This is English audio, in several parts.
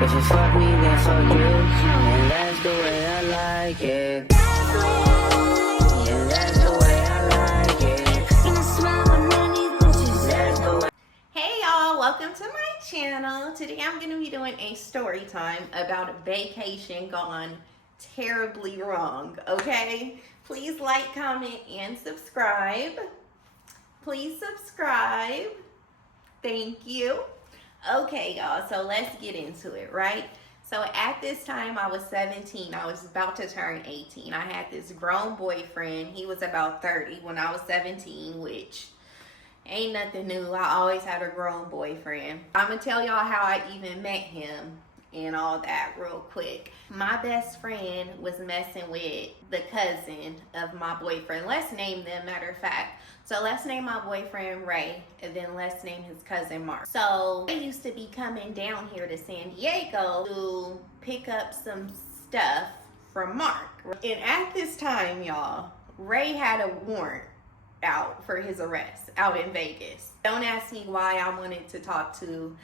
If you fuck me, then fuck you. And that's the way I like it. Yeah, that's the way I like it. That's the way. Hey y'all, welcome to my channel. Today I'm going to be doing a story time about a vacation gone terribly wrong, okay? Please like, comment, and subscribe. Please subscribe. Thank you. Okay, y'all, so let's get into it, right? So at this time, I was 17. I was about to turn 18. I had this grown boyfriend. He was about 30 when I was 17, which ain't nothing new. I always had a grown boyfriend. I'm gonna tell y'all how I even met him and all that real quick. My best friend was messing with the cousin of my boyfriend. Let's name them, matter of fact. So let's name my boyfriend Ray, and then let's name his cousin Mark. So they used to be coming down here to San Diego to pick up some stuff from Mark. And at this time, y'all, Ray had a warrant out for his arrest out in Vegas. Don't ask me why I wanted to talk to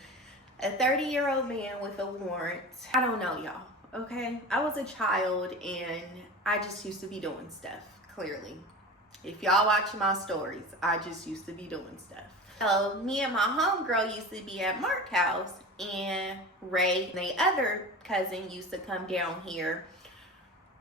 a 30-year-old man with a warrant. I don't know, y'all, okay? I was a child and I just used to be doing stuff, clearly. If y'all watch my stories, I just used to be doing stuff. So me and my homegirl used to be at Mark's house, and Ray, the other cousin, used to come down here.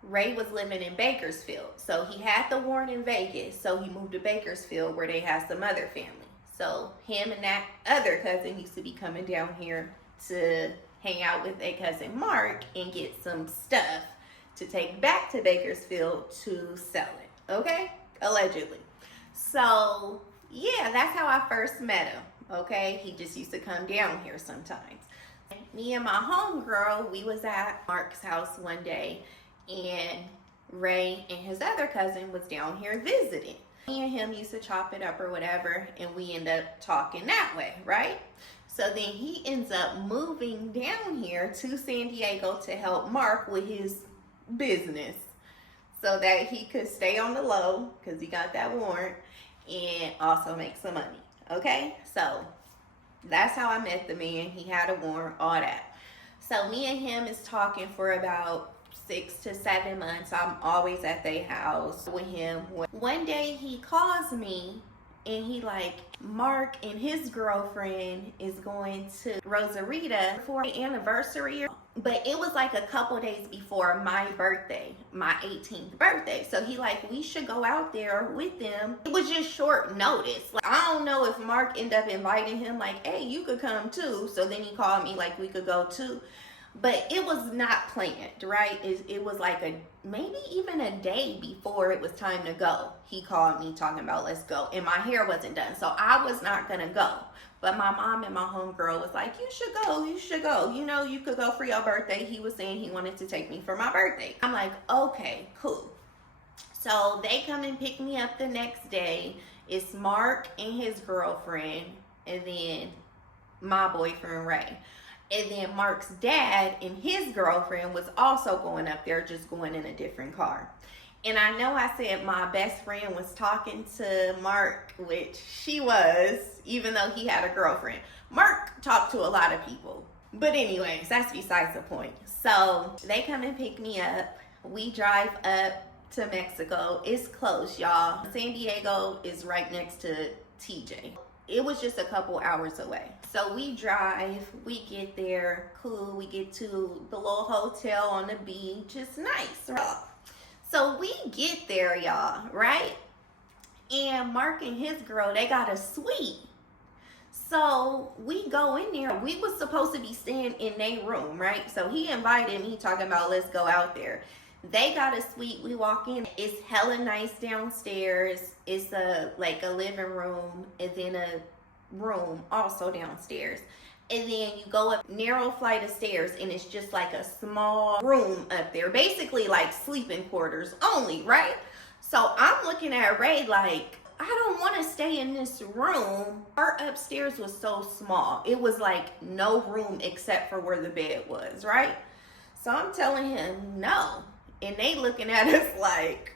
Ray was living in Bakersfield, so he had the warrant in Vegas, so he moved to Bakersfield where they had some other family. So him and that other cousin used to be coming down here to hang out with their cousin Mark and get some stuff to take back to Bakersfield to sell it, okay? Allegedly. So yeah, that's how I first met him, okay? He just used to come down here sometimes. Me and my homegirl, we was at Mark's house one day, and Ray and his other cousin was down here visiting. Me and him used to chop it up or whatever, and we end up talking that way, right? So then he ends up moving down here to San Diego to help Mark with his business so that he could stay on the low because he got that warrant and also make some money, okay? So that's how I met the man. He had a warrant, all that. So me and him is talking for about 6 to 7 months. I'm always at their house with him. One day he calls me and he like, Mark and his girlfriend is going to Rosarita for an anniversary. But it was like a couple days before my birthday, my 18th birthday. So he like, we should go out there with them. It was just short notice. Like, I don't know if Mark ended up inviting him like, hey, you could come too. So then he called me like we could go too. But it was not planned, right? It was like maybe even a day before it was time to go. He called me talking about let's go. And my hair wasn't done. So I was not going to go. But my mom and my homegirl was like, you should go. You should go. You know, you could go for your birthday. He was saying he wanted to take me for my birthday. I'm like, okay, cool. So they come and pick me up the next day. It's Mark and his girlfriend. And then my boyfriend, Ray. And then Mark's dad and his girlfriend was also going up there, just going in a different car. And I know I said my best friend was talking to Mark, which she was, even though he had a girlfriend. Mark talked to a lot of people. But anyways, that's besides the point. So they come and pick me up. We drive up to Mexico. It's close, y'all. San Diego is right next to TJ. It was just a couple hours away. So we drive, we get there, cool. We get to the little hotel on the beach. It's nice, right? So we get there, y'all, right? And Mark and his girl, they got a suite. So we go in there. We was supposed to be staying in their room, right? So he invited me, talking about let's go out there. They got a suite. We walk in. It's hella nice downstairs. It's like a living room and then a room also downstairs. And then you go up narrow flight of stairs and it's just like a small room up there. Basically like sleeping quarters only, right? So I'm looking at Ray like, I don't want to stay in this room. Our upstairs was so small. It was like no room except for where the bed was, right? So I'm telling him no. And they looking at us like,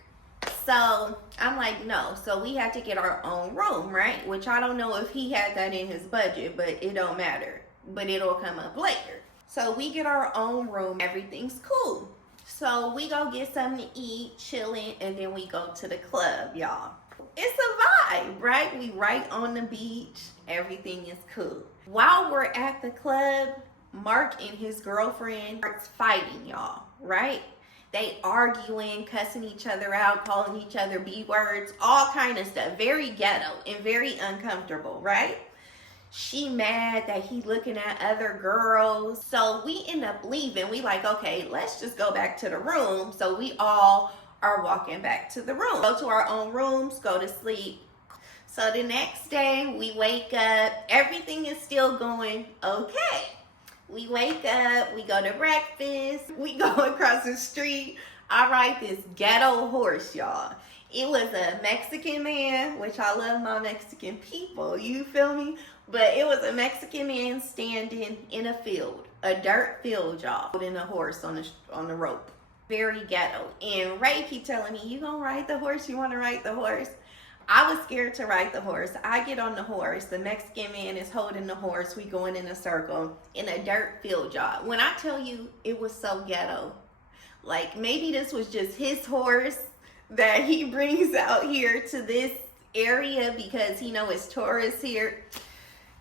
so I'm like, no. So we had to get our own room, right? Which I don't know if he had that in his budget, but it don't matter. But it'll come up later. So we get our own room. Everything's cool. So we go get something to eat, chilling, and then we go to the club, y'all. It's a vibe, right? We right on the beach. Everything is cool. While we're at the club, Mark and his girlfriend starts fighting, y'all, right? They arguing, cussing each other out, calling each other B words, all kind of stuff. Very ghetto and very uncomfortable, right? She mad that he looking at other girls. So we end up leaving. We like, okay, let's just go back to the room. So we all are walking back to the room. Go to our own rooms, go to sleep. So the next day we wake up, everything is still going okay. We wake up, we go to breakfast, we go across the street. I ride this ghetto horse, y'all. It was a Mexican man, which I love my Mexican people, you feel me? But it was a Mexican man standing in a field, a dirt field, y'all, holding a horse on the rope. Very ghetto. And Ray keep telling me, you gonna ride the horse? You wanna ride the horse? I was scared to ride the horse. I get on the horse. The Mexican man is holding the horse. We going in a circle in a dirt field, y'all. When I tell you it was so ghetto, like maybe this was just his horse that he brings out here to this area because he know it's tourists here.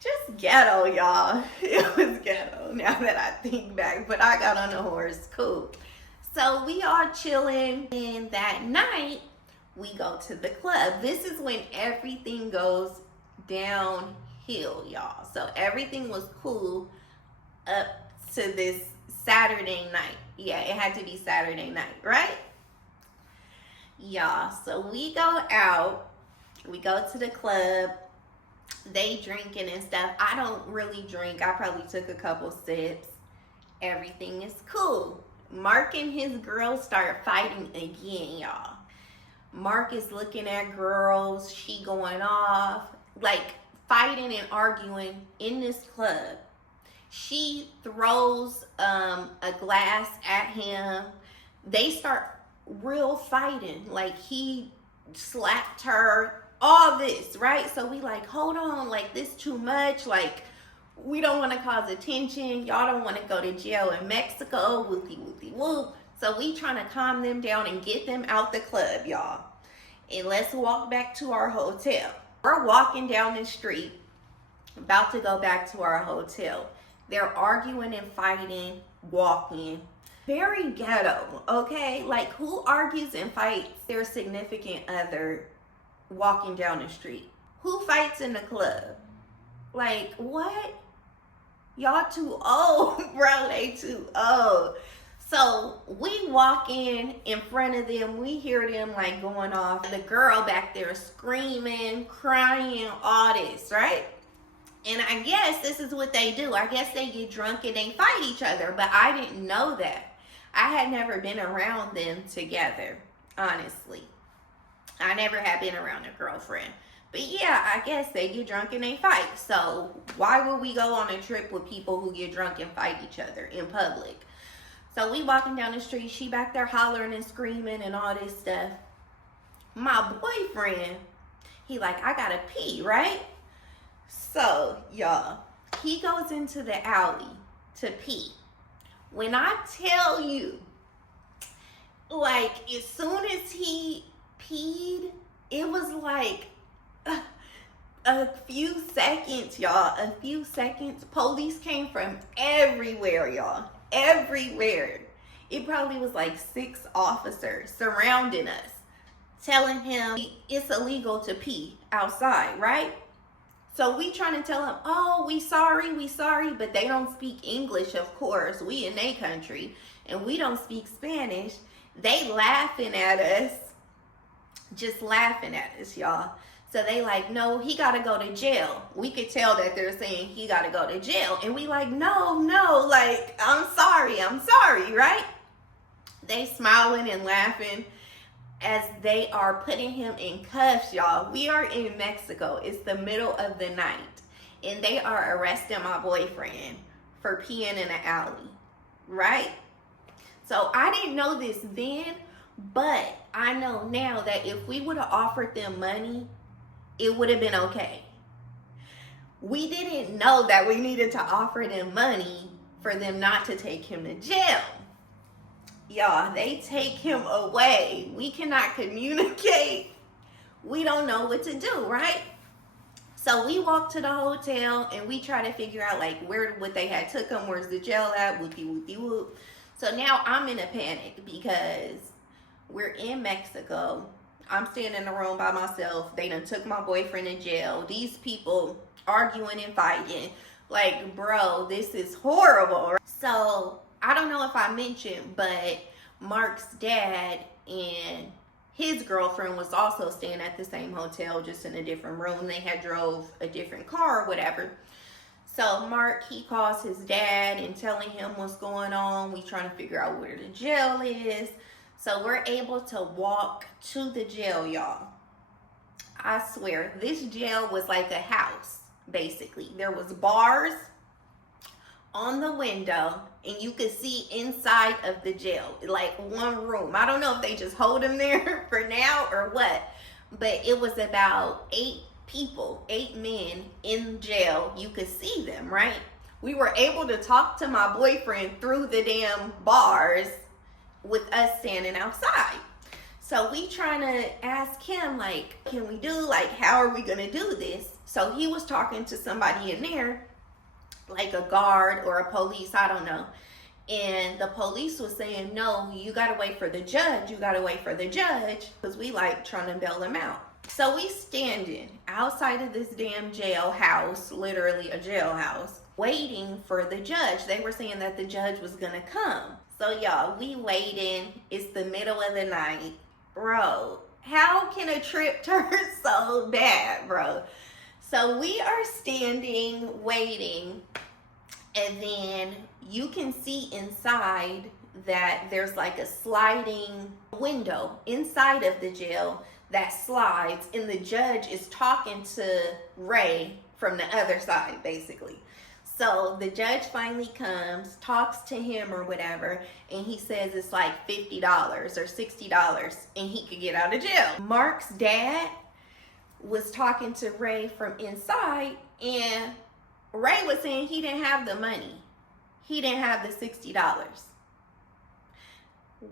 Just ghetto, y'all. It was ghetto now that I think back, but I got on the horse, cool. So we are chilling, and that night, we go to the club. This is when everything goes downhill, y'all. So everything was cool up to this Saturday night. Yeah, it had to be Saturday night, right? Y'all, so we go out. We go to the club. They drinking and stuff. I don't really drink. I probably took a couple sips. Everything is cool. Mark and his girls start fighting again, y'all. Mark is looking at girls, she going off, like fighting and arguing in this club. She throws a glass at him. They start real fighting, like he slapped her, all this, right? So we like, hold on, like this too much, like we don't want to cause attention. Y'all don't want to go to jail in Mexico, whoopty whoopty whoop. So we trying to calm them down and get them out the club, y'all. And let's walk back to our hotel. We're walking down the street, about to go back to our hotel. They're arguing and fighting, walking. Very ghetto, okay? Like who argues and fights their significant other walking down the street? Who fights in the club? Like what? Y'all too old, bro. They too old. So we walk in front of them. We hear them like going off. The girl back there screaming, crying, all this, right? And I guess this is what they do. I guess they get drunk and they fight each other. But I didn't know that. I had never been around them together, honestly. I never had been around a girlfriend. But yeah, I guess they get drunk and they fight. So why would we go on a trip with people who get drunk and fight each other in public? So we walking down the street. She back there hollering and screaming and all this stuff. My boyfriend, he like, I gotta pee, right? So y'all, he goes into the alley to pee. When I tell you, like as soon as he peed, it was like a few seconds, y'all. A few seconds. Police came from everywhere, y'all. Everywhere. It probably was like 6 officers surrounding us, telling him it's illegal to pee outside, right? So we trying to tell him, oh, we sorry, but they don't speak English, of course. We in their country, and we don't speak Spanish. They laughing at us, just laughing at us, y'all. So they like, no, he got to go to jail. We could tell that they're saying he got to go to jail. And we like, no, like, I'm sorry, right? They smiling and laughing as they are putting him in cuffs, y'all. We are in Mexico. It's the middle of the night. And they are arresting my boyfriend for peeing in an alley, right? So I didn't know this then, but I know now that if we would have offered them money, it would have been okay. We didn't know that we needed to offer them money for them not to take him to jail. Y'all, they take him away. We cannot communicate. We don't know what to do, right? So we walk to the hotel and we try to figure out like what they had took him, where's the jail at, whoop. So now I'm in a panic because we're in Mexico. I'm staying in the room by myself. They done took my boyfriend to jail. These people arguing and fighting. Like, bro, this is horrible. So I don't know if I mentioned, but Mark's dad and his girlfriend was also staying at the same hotel, just in a different room. They had drove a different car or whatever. So Mark, he calls his dad and telling him what's going on. We trying to figure out where the jail is. So we're able to walk to the jail, y'all. I swear, this jail was like a house, basically. There was bars on the window, and you could see inside of the jail, like one room. I don't know if they just hold them there for now or what, but it was about 8 people, 8 men in jail. You could see them, right? We were able to talk to my boyfriend through the damn bars with us standing outside. So we trying to ask him, like, can we do, like, how are we gonna do this? So he was talking to somebody in there, like a guard or a police, I don't know. And the police was saying, no, you gotta wait for the judge. You gotta wait for the judge. Because we like trying to bail him out. So we standing outside of this damn jailhouse, literally a jailhouse, waiting for the judge. They were saying that the judge was gonna come. So y'all, we waiting. It's the middle of the night. Bro, how can a trip turn so bad, bro? So we are standing, waiting, and then you can see inside that there's like a sliding window inside of the jail that slides, and the judge is talking to Ray from the other side, basically. So the judge finally comes, talks to him or whatever, and he says it's like $50 or $60 and he could get out of jail. Mark's dad was talking to Ray from inside, and Ray was saying he didn't have the money. He didn't have the $60.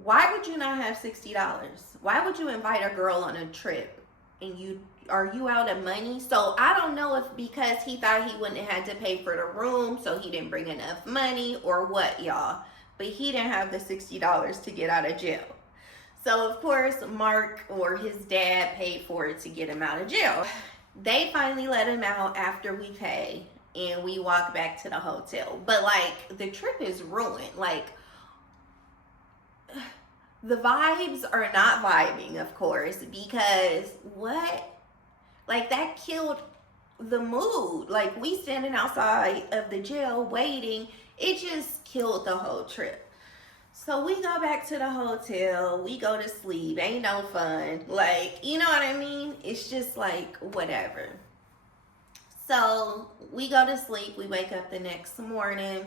Why would you not have $60? Why would you invite a girl on a trip and are you out of money? So I don't know if because he thought he wouldn't have had to pay for the room, so he didn't bring enough money or what, y'all. But he didn't have the $60 to get out of jail. So of course, Mark or his dad paid for it to get him out of jail. They finally let him out after we pay, and we walk back to the hotel. But like, the trip is ruined. Like, the vibes are not vibing, of course, because what? Like, that killed the mood. Like, we standing outside of the jail waiting, it just killed the whole trip. So we go back to the hotel, we go to sleep, ain't no fun. Like, you know what I mean? It's just like, whatever. So we go to sleep, we wake up the next morning,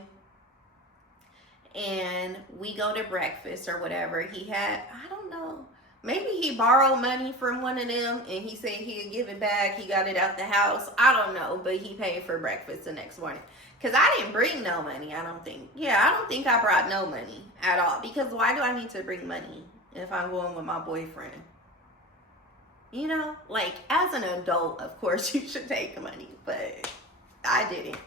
and we go to breakfast or whatever. He had, I don't know, maybe he borrowed money from one of them and he said he'd give it back. He got it out the house. I don't know, but he paid for breakfast the next morning. Because I didn't bring no money, I don't think. Yeah, I don't think I brought no money at all. Because why do I need to bring money if I'm going with my boyfriend? You know, like, as an adult, of course you should take money, but I didn't.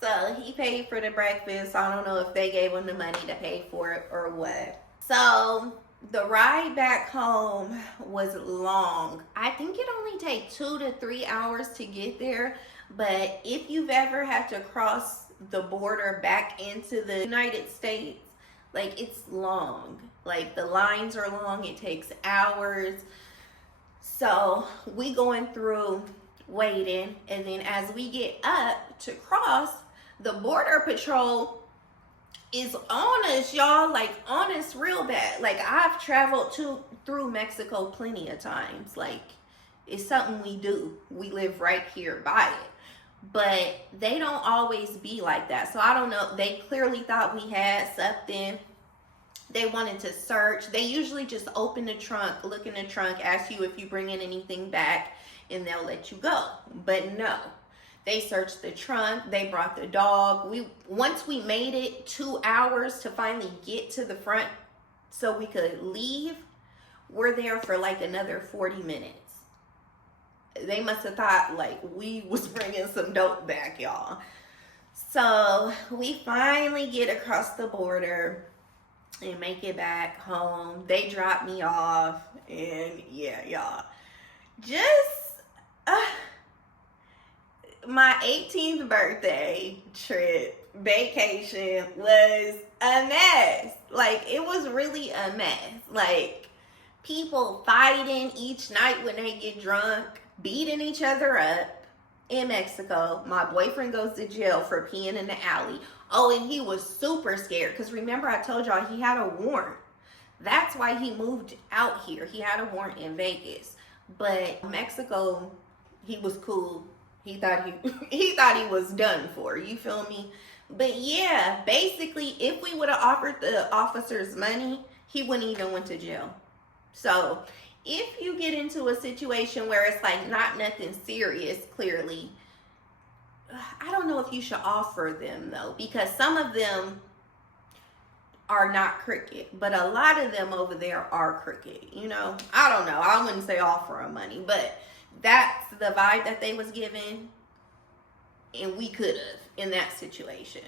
So he paid for the breakfast. I don't know if they gave him the money to pay for it or what. So the ride back home was long. I think it only takes 2 to 3 hours to get there. But if you've ever had to cross the border back into the United States, like, it's long. Like, the lines are long. It takes hours. So we going through waiting, and then as we get up to cross, the border patrol is on us, y'all, like on us real bad. Like, I've traveled through Mexico plenty of times. Like, it's something we do. We live right here by it. But they don't always be like that. So I don't know. They clearly thought we had something. They wanted to search. They usually just open the trunk, look in the trunk, ask you if you bring in anything back, and they'll let you go. But no, They searched the trunk. They brought the dog. Once we made it 2 hours to finally get to the front so we could leave, we're there for like another 40 minutes. They must have thought like we was bringing some dope back, y'all. So we finally get across the border and make it back home. They drop me off, and yeah, y'all, just my 18th birthday trip vacation was a mess. Like, it was really a mess. Like, people fighting each night when they get drunk, beating each other up. In Mexico, my boyfriend goes to jail for peeing in the alley. Oh, and he was super scared because remember I told y'all he had a warrant. That's why he moved out here. He had a warrant in Vegas. But Mexico, he was cool. He thought he was done for. You feel me? But yeah, basically, if we would have offered the officers money, he wouldn't even went to jail. So if you get into a situation where it's like not nothing serious, clearly, I don't know if you should offer them though, because some of them are not crooked, but a lot of them over there are crooked. You know, I don't know. I wouldn't say offer them money, but that's the vibe that they was given, and we could have in that situation.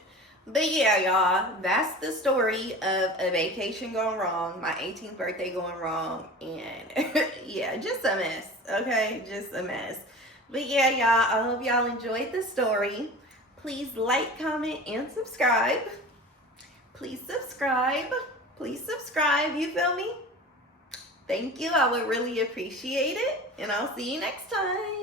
But yeah, y'all, that's the story of a vacation going wrong, my 18th birthday going wrong, and yeah, just a mess, okay? Just a mess. But yeah, y'all, I hope y'all enjoyed the story. Please like, comment, and subscribe. Please subscribe. Please subscribe, you feel me? Thank you, I would really appreciate it, and I'll see you next time.